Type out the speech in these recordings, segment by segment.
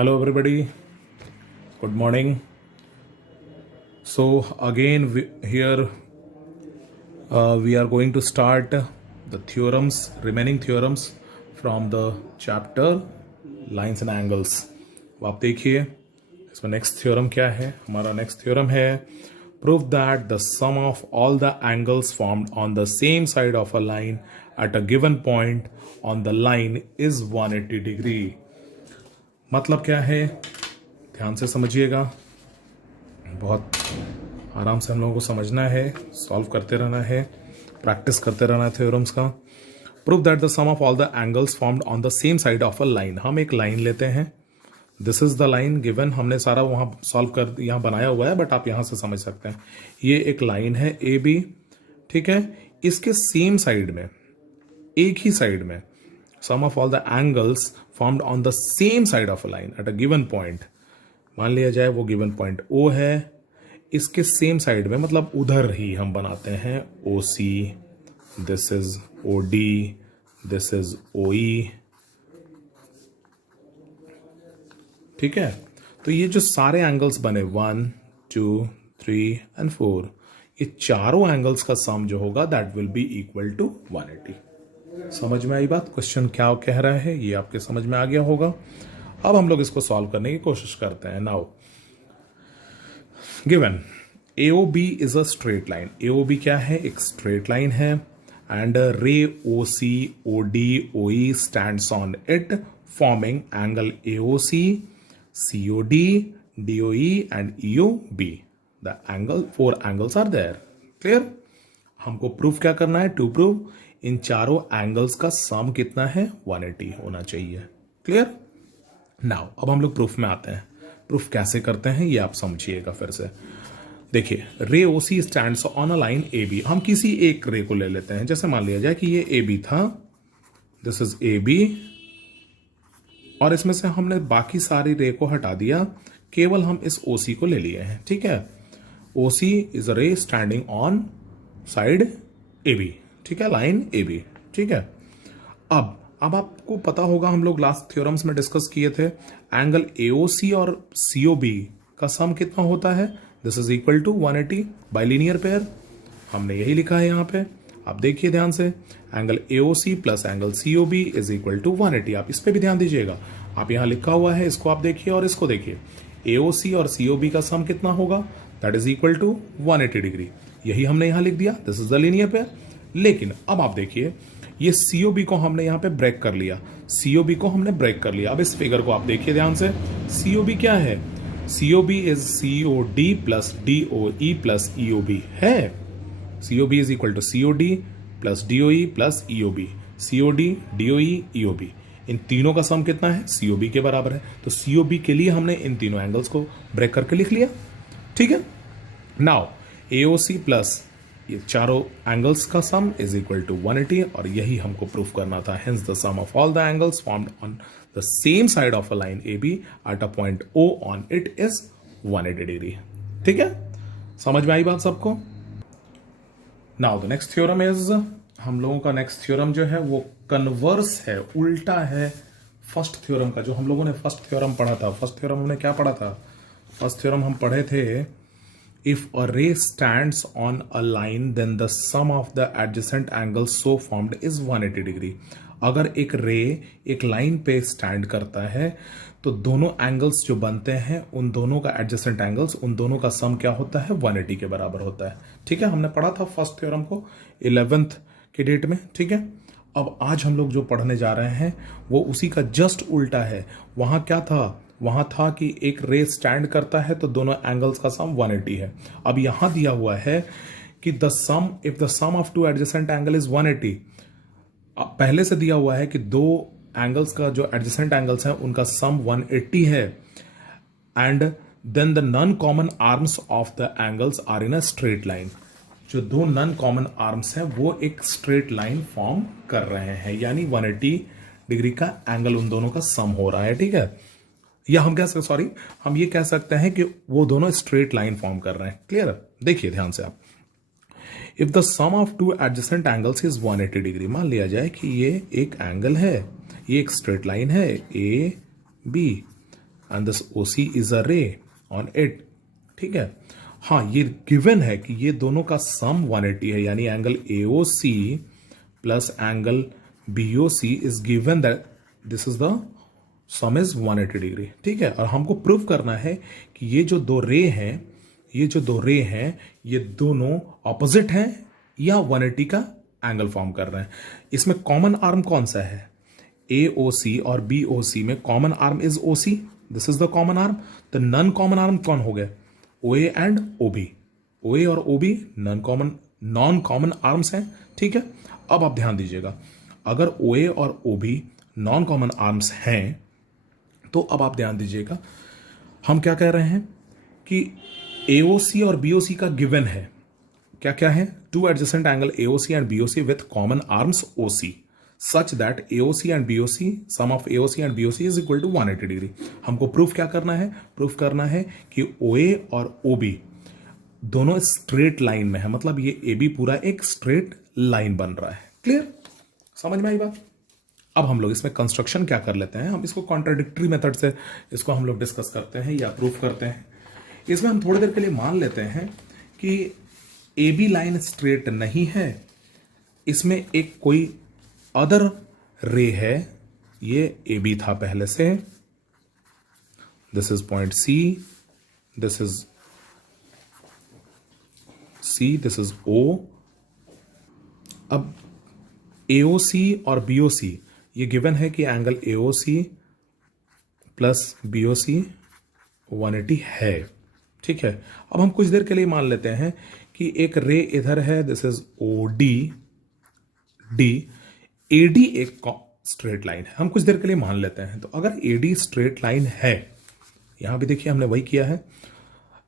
Hello, everybody. Good morning. So, again, here we are going to start the theorems, remaining theorems from the chapter Lines and Angles. अब आप देखिए इसमें next theorem क्या है. हमारा next theorem है prove that the sum of all the angles formed on the same side of a line at a given point on the line is 180 degree. मतलब क्या है, ध्यान से समझिएगा. बहुत आराम से हम लोगों को समझना है, सॉल्व करते रहना है, प्रैक्टिस करते रहना है थ्योरम्स का. Prove that the sum of all the angles formed on the same side of a line. हम एक लाइन लेते हैं, this is the line given. हमने सारा वहां सॉल्व कर यहां बनाया हुआ है, बट आप यहां से समझ सकते हैं. ये एक लाइन है ए बी, ठीक है. इसके सेम साइड में, एक ही साइड में, sum of all the angles formed on the same side of a line at a given point. मान लिया जाए वो गिवन पॉइंट ओ है, इसके सेम साइड में, मतलब उधर ही हम बनाते हैं O C, this is O D, this is O E. ठीक है. तो ये जो सारे एंगल्स बने 1, 2, 3 एंड 4, ये चारों एंगल्स का सम जो होगा that will be equal to 180. समझ में आई बात? क्वेश्चन क्या कह रहा है ये आपके समझ में आ गया होगा. अब हम लोग इसको सॉल्व करने की कोशिश करते हैं. Now given AOB is a straight line. AOB क्या है? एक स्ट्रेट लाइन है. And ray OC, OD, OE stands on it forming angle AOC, COD, DOE and EOB. The angle, 4 angles are there. Clear? हमको proof क्या करना है? To prove इन चारों angles का सम कितना है? 180 होना चाहिए. क्लियर? नाउ अब हम लोग प्रूफ में आते हैं. प्रूफ कैसे करते हैं ये आप समझिएगा फिर से. देखिए, रे OC stands on a line AB. हम किसी एक रे को ले लेते हैं. जैसे मान लिया जाए कि ये AB था, दिस इज AB, और इसमें से हमने बाकी सारी रे को हटा दिया, केवल हम इस OC को ले लिए हैं. ठीक है. OC इज अ रे स्टैंडिंग ऑन साइड AB. ठीक है, लाइन AB. ठीक है. अब आपको पता होगा, हम लोग लास्ट थ्योरम्स में डिस्कस किए थे, एंगल AOC और COB का सम कितना होता है? This is equal to 180 by linear pair. हमने यही लिखा है यहां पे. आप देखिए ध्यान से, angle AOC plus angle COB is equal to 180. आप इस पे भी ध्यान दीजिएगा. आप यहां लिखा हुआ है, इसको आप देखिए और इसको देखिए. AOC और COB का सम कितना होगा? That is equal to 180 degree. यही हमने यहां लिख दिया, this is the linear pair. लेकिन अब आप देखिए, ये COB को हमने यहां पे ब्रेक कर लिया. COB को हमने ब्रेक कर लिया. अब इस फिगर को आप देखिए ध्यान से. COB क्या है? COB is COD plus DOE plus EOB है. COB is equal to COD plus DOE plus EOB. COD, DOE, EOB, इन तीनों का सम कितना है? COB के बराबर है. तो COB के लिए हमने इन तीनों एंगल्स को ब्रेक करके लिख लिया. ठीक है. नाउ AOC प्लस ये चारों एंगल्स का सम इज इक्वल टू 180, और यही हमको प्रूफ करना था. Hence the sum of all the angles formed on the same side of a line AB at a point O on it is 180 degree. ठीक है. समझ में आई बात सबको? Now the next theorem is, हम लोगों का नेक्स्ट थ्योरम जो है वो कन्वर्स है, उल्टा है फर्स्ट थ्योरम का. जो हम लोगों ने फर्स्ट थ्योरम पढ़ा था, फर्स्ट थ्योरम हमने क्या पढ़ा था? फर्स्ट थ्योरम हम पढ़े थे, if a ray stands on a line then the sum of the adjacent angles so formed is 180 degree. अगर एक रे एक लाइन पे स्टैंड करता है तो दोनों एंगल्स जो बनते हैं, उन दोनों का एडजेसेंट एंगल्स, उन दोनों का सम क्या होता है? 180 के बराबर होता है. ठीक है. हमने पढ़ा था फर्स्ट थ्योरम को 11th की डेट में. ठीक है. अब आज हम लोग जो पढ़ने जा रहे हैं वो उसी का जस्ट उल्टा है. वहां क्या था? वहां था कि एक रे स्टैंड करता है तो दोनों एंगल्स का सम 180 है. अब यहां दिया हुआ है कि the sum, if the sum of two adjacent angle is 180. पहले से दिया हुआ है कि दो एंगल्स का जो एडजेसेंट एंगल्स हैं उनका सम 180 है. And then the non common arms of the angles are in a straight line. जो दो नॉन कॉमन आर्म्स हैं वो एक स्ट्रेट लाइन फॉर्म कर रहे हैं, यानी 180 डिग्री का एंगल उन दोनों का सम हो रहा है. ठीक है. या हम ये कह सकते हैं कि वो दोनों स्ट्रेट लाइन फॉर्म कर रहे हैं. क्लियर? देखिए ध्यान से आप. If the sum of two adjacent angles is 180 degree. मान लिया जाए कि ये एक एंगल है, ये एक स्ट्रेट लाइन है AB. And this OC is a रे ऑन इट, ठीक है। हाँ, ये गिवन है कि ये दोनों का सम 180 है, यानी angle AOC plus angle BOC is given that this is the some is 180 degree, ठीक है। और हमको प्रूव करना है कि ये जो दो रे हैं, ये दोनों ऑपोजिट हैं या 180 का एंगल फॉर्म कर रहे हैं। इसमें कॉमन आर्म कौन सा है? AOC और BOC में common arm is OC, this is the common arm. तो नॉन कॉमन आर्म कौन हो गए? OA and OB। OA और OB नॉन कॉमन आर्म्स हैं, ठीक है। अब आप ध्यान दीजिएगा, अगर OA और OB नॉन कॉमन आर्म्स हैं तो अब आप ध्यान दीजिएगा, हम क्या कह रहे हैं कि AOC और BOC का गिवन है, क्या क्या है? Two adjacent angle AOC and BOC with common arms OC such that AOC and BOC sum of AOC and BOC is equal to 180 degree. हमको प्रूफ क्या करना है? प्रूफ करना है कि OA और OB दोनों स्ट्रेट लाइन में है, मतलब ये AB पूरा एक स्ट्रेट लाइन बन रहा है। क्लियर? समझ में आई बात? अब हम लोग इसमें कंस्ट्रक्शन क्या कर लेते हैं, हम इसको कॉन्ट्राडिक्टरी मेथड से इसको हम लोग डिस्कस करते हैं या प्रूफ करते हैं। इसमें हम थोड़ी देर के लिए मान लेते हैं कि AB लाइन स्ट्रेट नहीं है, इसमें एक कोई अदर रे है, ये AB था पहले से, this is point C, this is C, this is O। अब AOC और BOC ये गिवन है कि एंगल AOC प्लस BOC 180 है, ठीक है। अब हम कुछ देर के लिए मान लेते हैं कि एक रे इधर है, दिस इज OD, AD एक स्ट्रेट लाइन है, हम कुछ देर के लिए मान लेते हैं। तो अगर AD स्ट्रेट लाइन है, यहां भी देखिए हमने वही किया है,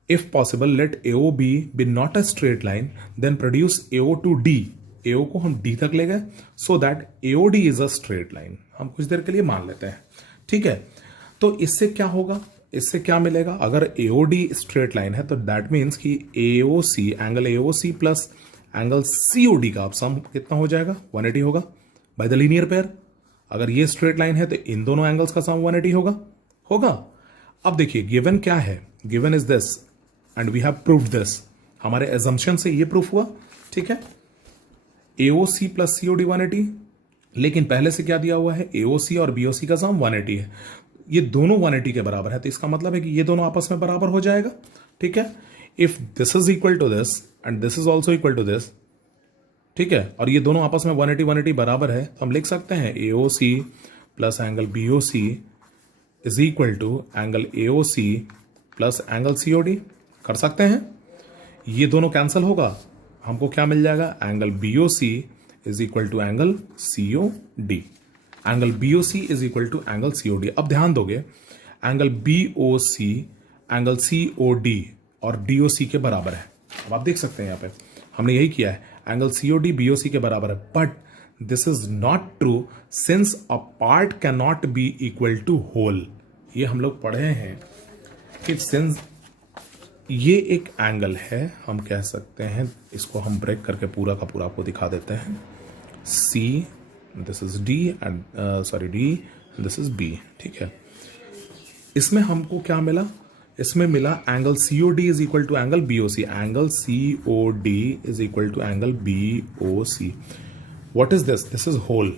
if possible let AOB be not a straight line then produce AO to D। AO को हम D तक ले गए so that AOD is a straight line, हम कुछ देर के लिए मान लेते हैं, ठीक है। तो इससे क्या होगा, इससे क्या मिलेगा? अगर AOD स्ट्रेट लाइन है तो दैट मीन्स कि AOC angle AOC plus angle COD का सम कितना हो जाएगा? 180 होगा बाय द लीनियर पेयर। अगर ये स्ट्रेट लाइन है तो इन दोनों एंगल्स का सम 180 होगा। अब देखिए गिवन क्या है, given is this and we have proved this. हमारे एजम्पशन से ये प्रूफ हुआ, ठीक है। AOC प्लस COD 180, लेकिन पहले से क्या दिया हुआ है? AOC और BOC का सम 180 है, ये दोनों 180 के बराबर है, तो इसका मतलब है कि ये दोनों आपस में बराबर हो जाएगा, ठीक है। If this is equal to this and this is also equal to this, ठीक है, और ये दोनों आपस में 180 बराबर है, तो हम लिख सकते हैं AOC plus angle BOC is equal to angle AOC plus angle COD। कर सकते हैं, ये दोनों कैंसिल होगा, हमको क्या मिल जाएगा? Angle BOC is equal to angle COD। Angle BOC is equal to angle COD। अब ध्यान दोगे, एंगल BOC एंगल COD और DOC के बराबर है। अब आप देख सकते हैं यहां पे हमने यही किया है, एंगल COD BOC के बराबर है, but this is not true since a part can not be equal to whole. ये हम लोग पढ़े हैं कि सिंस ये एक एंगल है, हम कह सकते हैं, इसको हम ब्रेक करके पूरा का पूरा आपको दिखा देते हैं। C, this is D and D, this is B, ठीक है। इसमें हमको क्या मिला? इसमें मिला angle COD is equal to angle BOC, angle COD is equal to angle BOC। What is this? This is whole,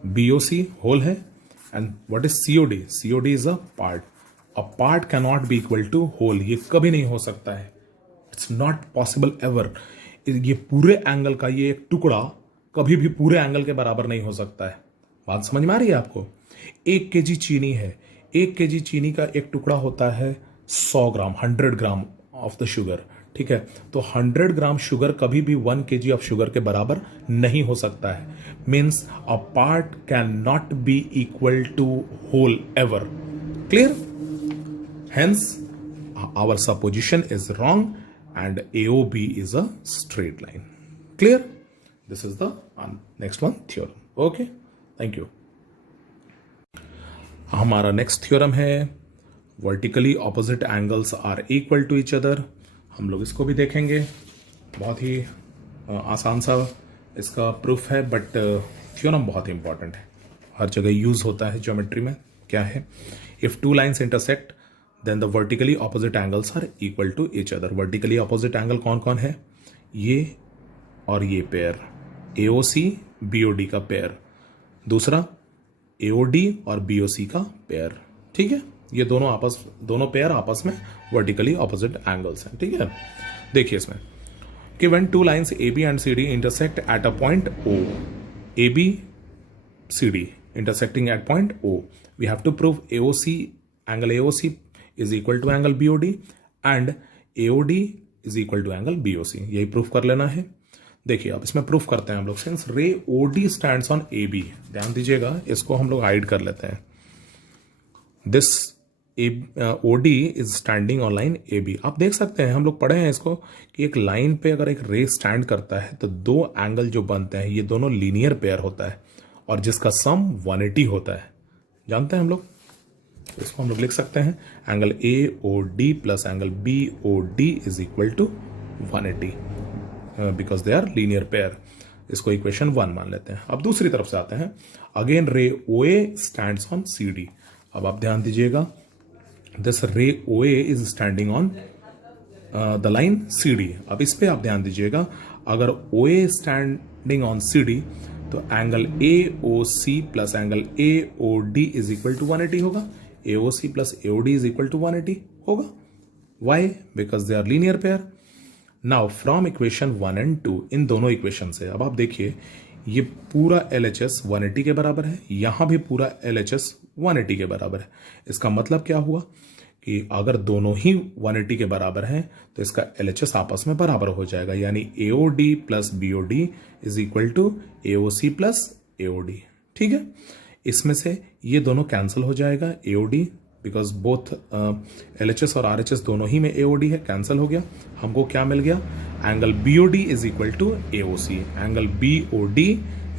BOC whole है, and what is COD? COD is a part. A part can not be equal to whole, ये कभी नहीं हो सकता है, it's not possible ever. ये पूरे angle का ये एक टुकड़ा कभी भी पूरे एंगल के बराबर नहीं हो सकता है। बात समझ में आ रही है आपको? 1 kg चीनी है, 1 kg चीनी का एक टुकड़ा होता है 100 ग्राम, 100 ग्राम ऑफ द शुगर, ठीक है। तो 100 ग्राम शुगर कभी भी 1 kg ऑफ शुगर के बराबर नहीं हो सकता है। Means a part can not be equal to whole ever. Clear? Hence, our supposition is wrong and AOB is a straight line. Clear? This is the next one theorem. Okay? Thank you. हमारा next theorem है vertically opposite angles are equal to each other. हम लोग इसको भी देखेंगे, बहुत ही आसान सा इसका प्रूफ है, बट theorem बहुत ही इंपॉर्टेंट है, हर जगह यूज होता है ज्योमेट्री में। क्या है? If two lines intersect then the vertically opposite angles are equal to each other. Vertically opposite angle कौन कौन है? ये और ये पेयर, AOC BOD का पेयर, दूसरा AOD और BOC का पेयर। ठीक है, ये दोनों पेयर आपस में वर्टिकली ऑपोजिट एंगल्स हैं। ठीक है, देखिए इसमें कि when two lines AB and CD intersect at a point O, AB CD intersecting at point O, we have to prove angle AOC is equal to angle BOD and AOD is equal to angle BOC। यही proof कर लेना है। देखिए अब इसमें proof करते हैं हम लोग। सिंस रे OD स्टैंड्स ऑन AB, ध्यान दीजिएगा, इसको हम लोग हाइड कर लेते हैं। This OD is standing on line AB। आप देख सकते हैं, हम लोग पढ़े हैं इसको कि एक लाइन पे अगर एक रे स्टैंड करता है तो दो एंगल जो बनते हैं ये दोनों लीनियर पेयर होता है और जिसका सम 180 होता है। जानते हैं हम लोग, इसको हम लोग लिख सकते हैं angle AOD plus angle BOD is equal to 180 because they are linear pair. इसको इक्वेशन 1 मान लेते हैं। अब दूसरी तरफ से आते हैं। अगेन रे OA स्टैंड्स ऑन CD। अब आप ध्यान दीजिएगा, this ray OA is standing on the line CD। अब इस पे आप ध्यान दीजिएगा, अगर OA स्टैंडिंग ऑन CD तो angle AOC plus angle AOD is equal to 180 होगा। AOC plus AOD is equal to 180 होगा। Why? Because they are linear pair. Now from equation 1 and 2, इन दोनों इक्वेशन से अब आप देखिए ये पूरा LHS 180 के बराबर है, यहां भी पूरा LHS 180 के बराबर है। इसका मतलब क्या हुआ कि अगर दोनों ही 180 के बराबर हैं तो इसका LHS आपस में बराबर हो जाएगा, यानी AOD plus BOD is equal to AOC plus AOD। ठीक है, इसमें से ये दोनों कैंसिल हो जाएगा। AOD बिकॉज बोथ LHS और RHS दोनों ही में AOD है, कैंसिल हो गया। हमको क्या मिल गया? Angle BOD is equal to AOC। Angle BOD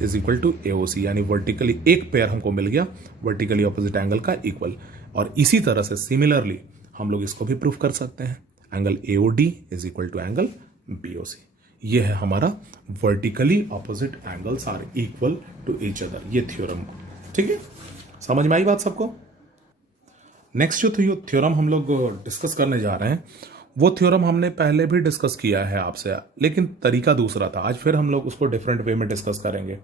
is equal to AOC, यानी वर्टिकली एक पेयर हमको मिल गया वर्टिकली ऑपोजिट एंगल का इक्वल। और इसी तरह से सिमिलरली हम लोग इसको भी प्रूफ कर सकते हैं, angle AOD is equal to angle BOC। ये है हमारा vertically opposite angles are equal to each other, ये थ्योरम। ठीक है, समझ में आई बात सबको? नेक्स्ट जो थ्योरम हम लोग डिस्कस करने जा रहे हैं वो थ्योरम हमने पहले भी डिस्कस किया है आपसे, लेकिन तरीका दूसरा था। आज फिर हम लोग उसको डिफरेंट वे में डिस्कस करेंगे।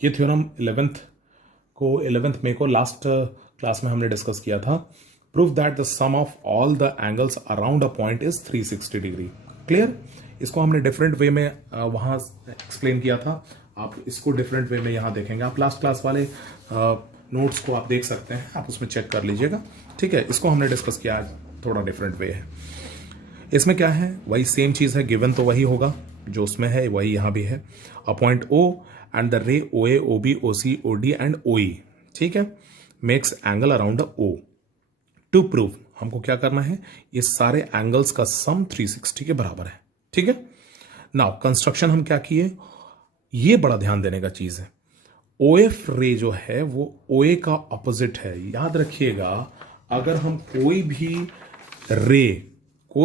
ये थ्योरम 11th मई को लास्ट क्लास में हमने डिस्कस किया था। Proof that the sum of all the angles around a point is 360 degree. Clear? इसको हमने डिफरेंट वे में वहां एक्सप्लेन किया था। आप इसको डिफरेंट वे में यहां देखेंगे। आप लास्ट क्लास वाले नोट्स को आप देख सकते हैं, आप उसमें चेक कर लीजिएगा। ठीक है, इसको हमने डिस्कस किया, आज थोड़ा डिफरेंट वे है। इसमें क्या है, वही सेम चीज है, गिवन तो वही होगा जो उसमें है, वही यहां भी है। A point O and the ray OA, OB, OC, OD and OE, ठीक है, makes angle around the O। To prove हमको क्या करना है, ये सारे एंगल्स का सम 360 के बराबर है। ठीक है, नाउ कंस्ट्रक्शन हम क्या किए, ये बड़ा ध्यान देने का चीज है। OF रे जो है वो OA का ऑपोजिट है। याद रखिएगा, अगर हम कोई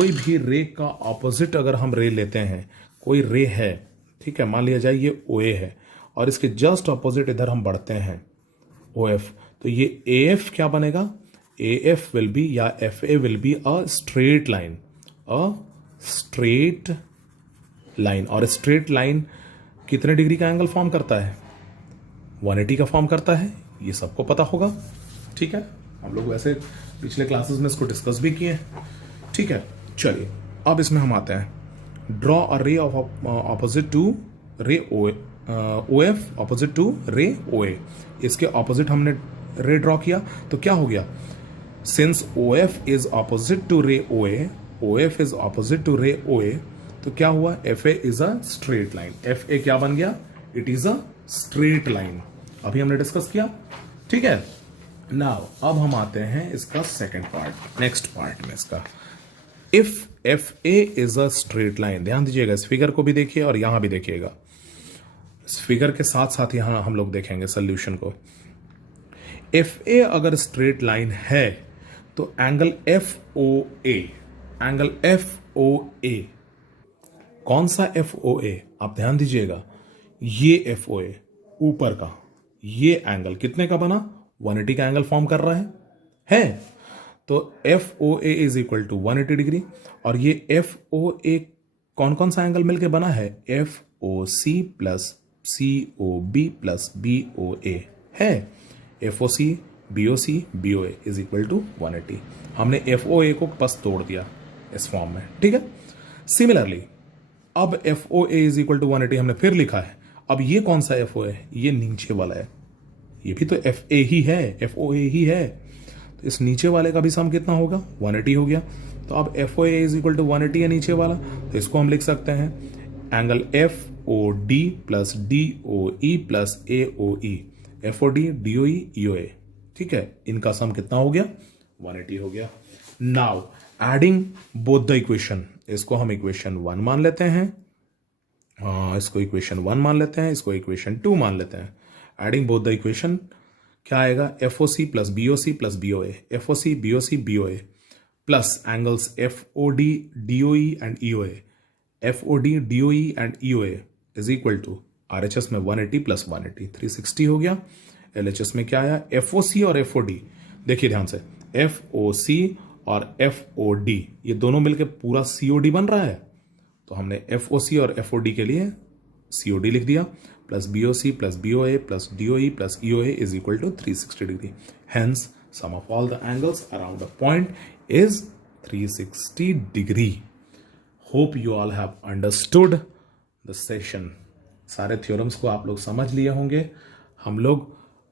भी रे का ऑपोजिट अगर हम रे लेते हैं, कोई रे है, ठीक है, मान लिया जाए ये OA है और इसके जस्ट ऑपोजिट इधर हम बढ़ते हैं OF, तो ये AF क्या बनेगा? AF विल बी या FA will be a straight line. और स्ट्रेट लाइन कितने डिग्री का एंगल फॉर्म करता है? 180 का फॉर्म करता है, ये सबको पता होगा। ठीक है, हम लोग वैसे पिछले क्लासेस में इसको डिस्कस भी किए हैं। ठीक है, चलिए अब इसमें हम आते हैं। Draw a ray of opposite to ray OF opposite to ray OA। इसके ऑपोजिट हमने रे ड्रॉ किया तो क्या हो गया, since OF is opposite to ray OF is opposite to ray OA, तो क्या हुआ, FA is a straight line. FA क्या बन गया? It is a straight line. अभी हमने डिस्कस किया। ठीक है, नाउ अब हम आते हैं इसका सेकंड पार्ट, नेक्स्ट पार्ट में इसका। If FA is a straight line, ध्यान दीजिएगा, इस फिगर को भी देखिए और यहां भी देखिएगा। इस फिगर के साथ साथ यहां हम लोग देखेंगे सोल्यूशन को। FA अगर स्ट्रेट लाइन है तो एंगल FOA, कौन सा FOA? आप ध्यान दीजिएगा, ये FOA ऊपर का ये एंगल कितने का बना? 180 का एंगल फॉर्म कर रहा है। तो F O A is equal to 180 degree, और ये एफ ओ ए कौन कौन सा एंगल मिलके बना है, F O C plus C O B plus B O A है। F O C B O A is equal to 180। हमने एफ ओ ए को बस तोड़ दिया इस फॉर्म में, ठीक है। सिमिलरली अब F O A is equal to 180 हमने फिर लिखा है। अब ये कौन सा एफ ओ है, ये नीचे वाला है, ये भी तो एफ ए ही है, एफ ओ ए ही है, तो इस नीचे वाले का भी सम कितना होगा, 180 हो गया। तो अब F O A is equal to 180 है नीचे वाला, तो इसको हम लिख सकते हैं angle F O D plus D O E plus A O E, F O D D O E O A, ठीक है। इनका सम कितना हो गया, 180 हो गया। Now adding both the equation, इसको हम इक्वेशन 1 मान लेते हैं, इसको इक्वेशन 1 मान लेते हैं, इसको इक्वेशन 2 मान लेते हैं। एडिंग बोथ द इक्वेशन क्या आएगा, F O C plus B O C plus B O A, F O C B O C B O A plus angles F O D D O E and E O A, F O D D O E and E O A is equal to R H S में 180 plus 180 360 हो गया। L H S में क्या आया, F O सी और F O D, देखिए ध्यान से, एफ ओ सी और एफ ओ डी ये दोनों मिलकर पूरा सी ओ डी बन रहा है, तो हमने एफ ओ सी और एफ ओ डी के लिए सी ओ डी लिख दिया, plus B O C plus B O A plus D O E plus E O A is equal to 360 degree. Hence sum of all the angles around the point is 360 degree. Hope you all have understood the session. सारे theorems को आप लोग समझ लिए होंगे। हम लोग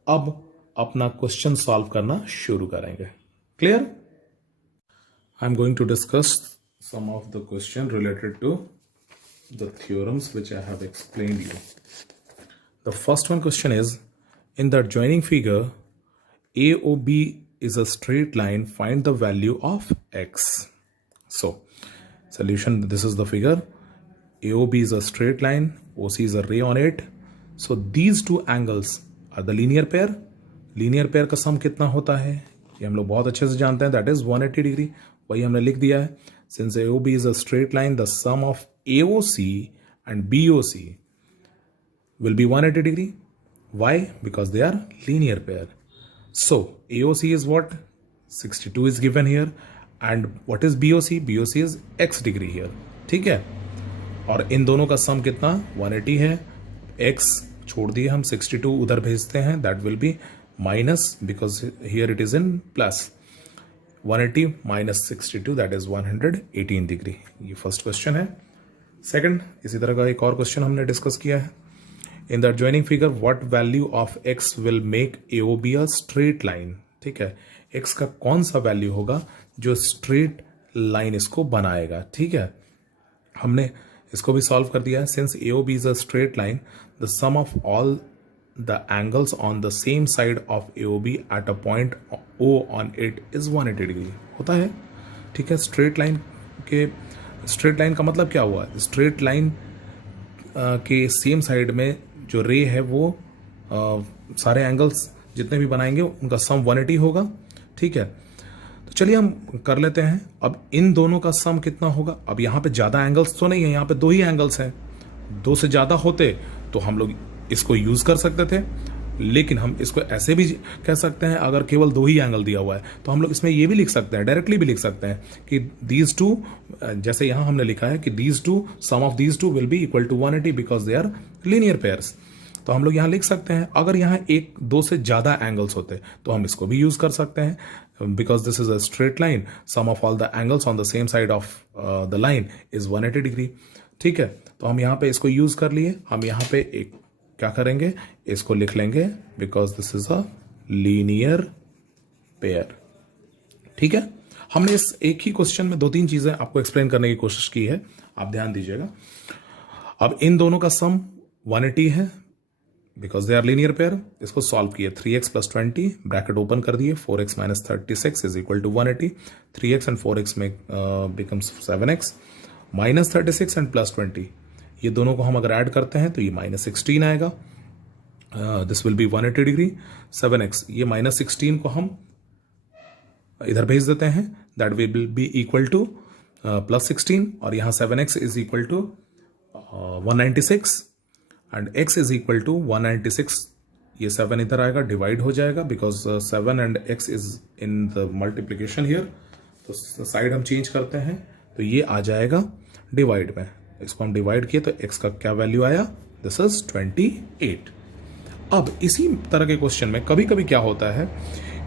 अब अपना क्वेश्चन सॉल्व करना शुरू करेंगे। Clear? I am going to discuss some of the question related to the theorems which I have explained you. The first one question is, in the adjoining figure, AOB is a straight line, find the value of x. So, solution, this is the figure. AOB is a straight line, OC is a ray on it. So, these two angles are the linear pair. Linear pair का sum कितना होता है ये हम लोग बहुत अच्छे से जानते हैं, that is 180 डिग्री। वही हमने लिख दिया है। Since AOB is a straight line, the sum of AOC and BOC will be 180 degree. Why? Because they are linear pair. So AOC is what? 62 is given here. And what is BOC? BOC is x degree here. ठीक है? और इन दोनों का sum कितना? 180 है। x छोड़ दिए हम, 62 उधर भेजते हैं, that will be minus because here it is in plus. 180 minus 62 that is 118 degree. ये फर्स्ट क्वेश्चन है। सेकंड, इसी तरह का एक और क्वेश्चन हमने डिस्कस किया है। In the adjoining figure what value of x will make AOB a straight line. ठीक है, x का कौन सा वैल्यू होगा जो स्ट्रेट लाइन इसको बनाएगा। ठीक है, हमने इसको भी सॉल्व कर दिया है। Since AOB is a straight line, the sum of all the angles on the same side of AOB at a point O on it is 180 degree होता है। ठीक है, स्ट्रेट लाइन का मतलब क्या हुआ, स्ट्रेट लाइन के सेम साइड में जो रे है वो सारे एंगल्स जितने भी बनाएंगे उनका सम 180 होगा। ठीक है, तो चलिए हम कर लेते हैं। अब इन दोनों का सम कितना होगा। अब यहाँ पे ज्यादा एंगल्स तो नहीं है, यहाँ पे 2 ही एंगल्स हैं। 2 से ज्यादा होते तो हम लोग इसको यूज कर सकते थे, लेकिन हम इसको ऐसे भी कह सकते हैं, अगर केवल 2 ही एंगल दिया हुआ है तो हम लोग इसमें ये भी लिख सकते हैं, डायरेक्टली भी लिख सकते हैं कि दीज टू, जैसे यहां हमने लिखा है कि these two, sum of these two will be equal to 180 because they are linear pairs. तो हम लोग यहां लिख सकते हैं। अगर यहां 1-2 से ज्यादा एंगल्स होते तो हम इसको भी यूज कर सकते हैं, because this is a straight line, sum of all the angles on the same side of the line is 180 degree. ठीक है, तो हम यहाँ पे इसको यूज कर लिए। हम यहाँ पे एक क्या करेंगे, इसको लिख लेंगे because this is a linear pair. ठीक है, हमने इस एक ही क्वेश्चन में 2-3 चीजें आपको एक्सप्लेन करने की कोशिश की है, आप ध्यान दीजिएगा। अब इन दोनों का सम 180 है because they are linear pair. इसको सॉल्व किए, 3x + 20 ब्रैकेट ओपन कर दिए, 4x - 36 is equal to 180। 3x and 4x में बिकम्स 7x, -36 and +20, ये दोनों को हम अगर ऐड करते हैं तो ये -16 आएगा। This will be 180 degree. 7x, ये -16 को हम इधर भेज देते हैं, that will be equal to +16, और यहाँ 7x is equal to 196 and x is equal to 196, ये 7 इधर आएगा, डिवाइड हो जाएगा because 7 and x is in the multiplication here. तो साइड हम चेंज करते हैं, तो ये आ जाएगा डिवाइड में। इसको हम डिवाइड किए तो x का क्या वैल्यू आया, दिस इज 28। अब इसी तरह के क्वेश्चन में कभी कभी क्या होता है,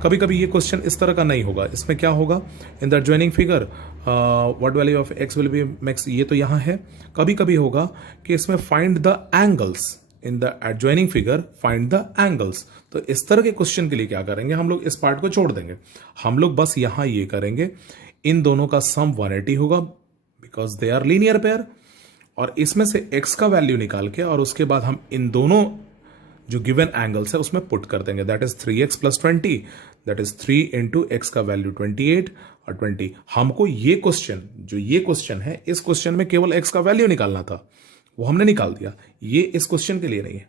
कभी कभी ये क्वेश्चन इस तरह का नहीं होगा। इसमें क्या होगा, in the adjoining figure what value of x will be max, ये तो यहाँ है। कभी कभी होगा कि इसमें find the angles, in the adjoining figure find the angles. तो इस तरह के क्वेश्चन के लिए क्या करेंगे, हम लोग इस पार्ट को छोड़ देंगे। हम लोग बस यहां ये करेंगे, इन दोनों का सम 180 होगा because they are linear pair, और इसमें से x का वैल्यू निकाल के और उसके बाद हम इन दोनों जो गिवन एंगल्स है उसमें पुट कर देंगे। That is 3x plus 20, that is 3 into x का वैल्यू 28 और 20। हमको ये क्वेश्चन, जो ये क्वेश्चन है, इस क्वेश्चन में केवल x का वैल्यू निकालना था, वो हमने निकाल दिया। ये इस क्वेश्चन के लिए नहीं है,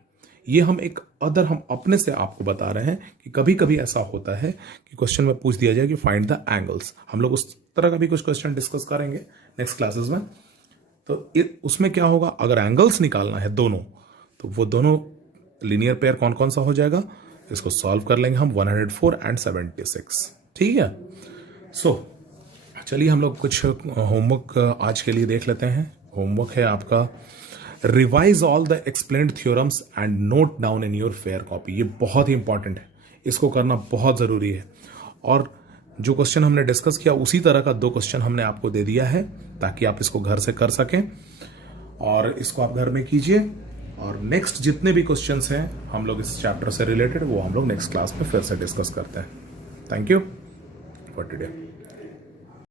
ये हम एक अदर हम अपने से आपको बता रहे हैं कि कभी कभी ऐसा होता है कि क्वेश्चन में पूछ दिया जाए कि फाइंड द एंगल्स। हम लोग उस तरह का भी कुछ क्वेश्चन डिस्कस करेंगे नेक्स्ट क्लासेस में। तो उसमें क्या होगा, अगर एंगल्स निकालना है दोनों, तो वो दोनों लीनियर पेयर कौन कौन सा हो जाएगा, इसको सॉल्व कर लेंगे हम 104 एंड 76। ठीक है। सो चलिए हम लोग कुछ होमवर्क आज के लिए देख लेते हैं। होमवर्क है आपका, revise all the explained theorems and note down in your fair copy. ये बहुत ही इंपॉर्टेंट है, इसको करना बहुत जरूरी है। और जो क्वेश्चन हमने डिस्कस किया उसी तरह का 2 क्वेश्चन हमने आपको दे दिया है ताकि आप इसको घर से कर सकें, और इसको आप घर में कीजिए। और नेक्स्ट जितने भी क्वेश्चंस हैं हम लोग इस चैप्टर से रिलेटेड, वो हम लोग नेक्स्ट क्लास में फिर से डिस्कस करते हैं। Thank you for today.